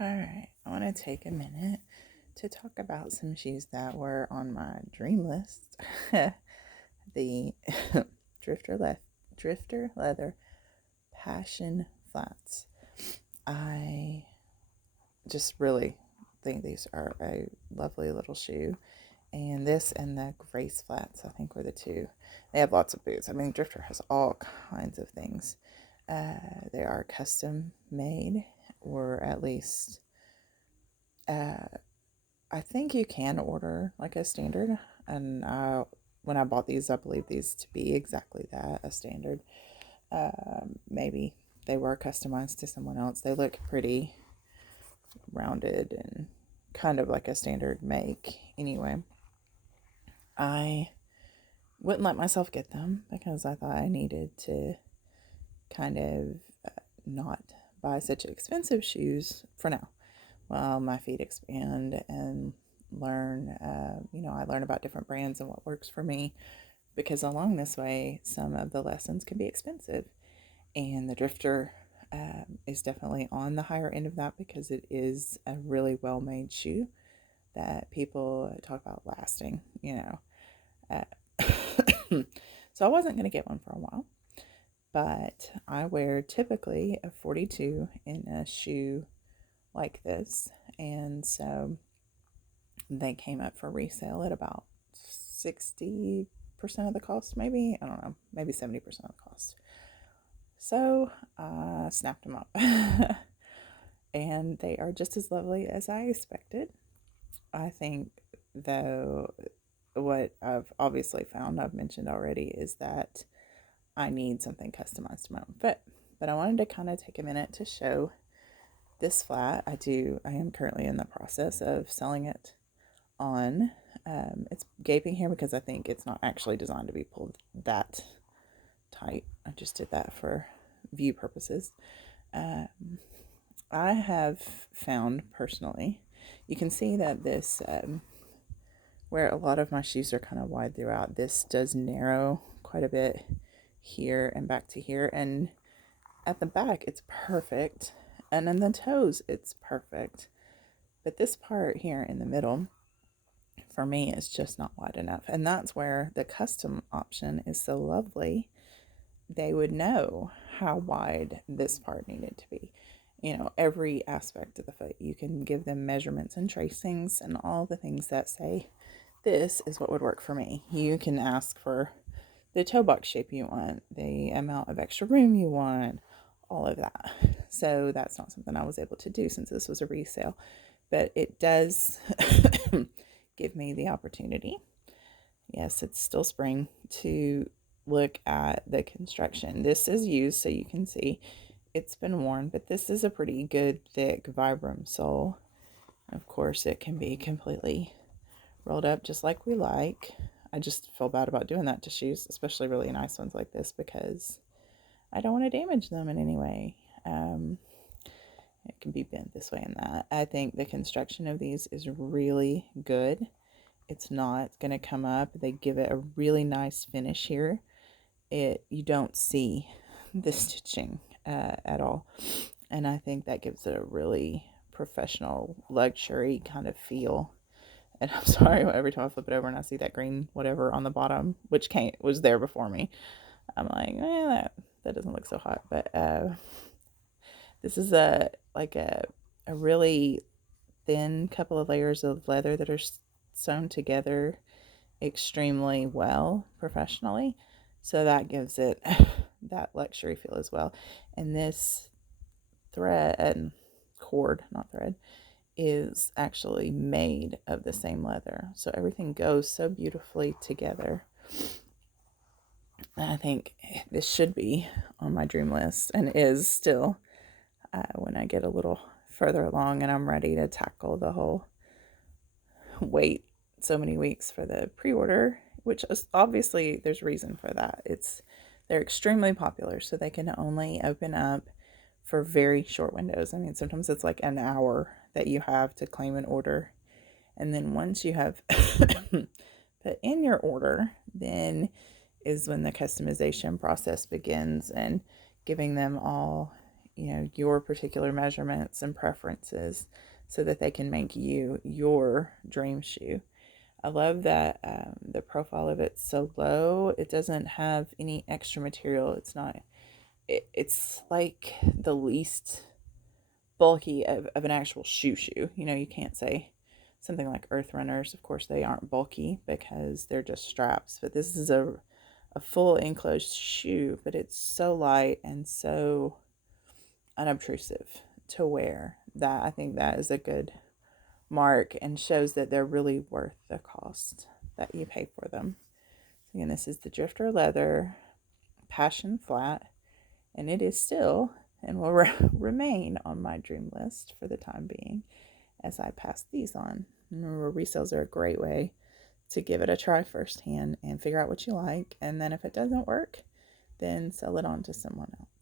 All right, I want to take a minute to talk about some shoes that were on my dream list. The drifter le- drifter leather passion flats. I just really think these are a lovely little shoe. And this and the Grace flats, I think, were the two. They have lots of boots. I mean, Drifter has all kinds of things. They are custom made, or at least uh, I think you can order like a standard, and when I bought these, I believe these to be exactly that, a standard. Maybe they were customized to someone else. They look pretty rounded and kind of like a standard make. Anyway, I wouldn't let myself get them because I thought I needed to kind of not buy such expensive shoes for now while my feet expand and learn, I learn about different brands and what works for me, because along this way, some of the lessons can be expensive. And the Drifter is definitely on the higher end of that because it is a really well made shoe that people talk about lasting, Uh, so I wasn't going to get one for a while, but I wear typically a 42 in a shoe like this. And so they came up for resale at about 60% of the cost, maybe. I don't know, maybe 70% of the cost. So I snapped them up. And they are just as lovely as I expected. I think, though, what I've obviously found, I've mentioned already, is that I need something customized to my own fit. But I wanted to kind of take a minute to show this flat. I am currently in the process of selling it on. It's gaping here because I think it's not actually designed to be pulled that tight. I just did that for view purposes. Um, I have found personally, you can see that this, where a lot of my shoes are kind of wide throughout, this does narrow quite a bit here and back to here. And at the back, it's perfect. And in the toes, it's perfect. But this part here in the middle, for me, is just not wide enough. And that's where the custom option is so lovely. They would know how wide this part needed to be. Every aspect of the foot. You can give them measurements and tracings and all the things that say, this is what would work for me. You can ask for the toe box shape you want, the amount of extra room you want, all of that. So that's not something I was able to do since this was a resale, but it does give me the opportunity. Yes, it's still spring, to look at the construction. This is used, so you can see it's been worn, but this is a pretty good, thick Vibram sole. Of course, it can be completely rolled up just like we like. I just feel bad about doing that to shoes, especially really nice ones like this, because I don't want to damage them in any way. It can be bent this way and that. I think the construction of these is really good. It's not going to come up. They give it a really nice finish here. You don't see the stitching at all. And I think that gives it a really professional luxury kind of feel. And I'm sorry, every time I flip it over and I see that green whatever on the bottom, which was there before me, I'm like, that doesn't look so hot. But this is a really thin couple of layers of leather that are sewn together extremely well professionally. So that gives it that luxury feel as well. And this thread and cord, not thread, is actually made of the same leather. So everything goes so beautifully together. I think this should be on my dream list, and is still, when I get a little further along and I'm ready to tackle the whole wait so many weeks for the pre-order, which is obviously there's reason for that. They're extremely popular, so they can only open up for very short windows. I mean, sometimes it's like an hour that you have to claim an order. And then once you have put in your order, then is when the customization process begins, and giving them all, your particular measurements and preferences so that they can make you your dream shoe. I love that the profile of it's so low. It doesn't have any extra material. It's like the least bulky of an actual shoe. You can't say something like Earth Runners. Of course, they aren't bulky because they're just straps. But this is a full enclosed shoe, but it's so light and so unobtrusive to wear that I think that is a good mark and shows that they're really worth the cost that you pay for them. So again, this is the Drifter Leather Passion Flat, and it is still and will remain on my dream list for the time being as I pass these on. Remember, resales are a great way to give it a try firsthand and figure out what you like, and then if it doesn't work, then sell it on to someone else.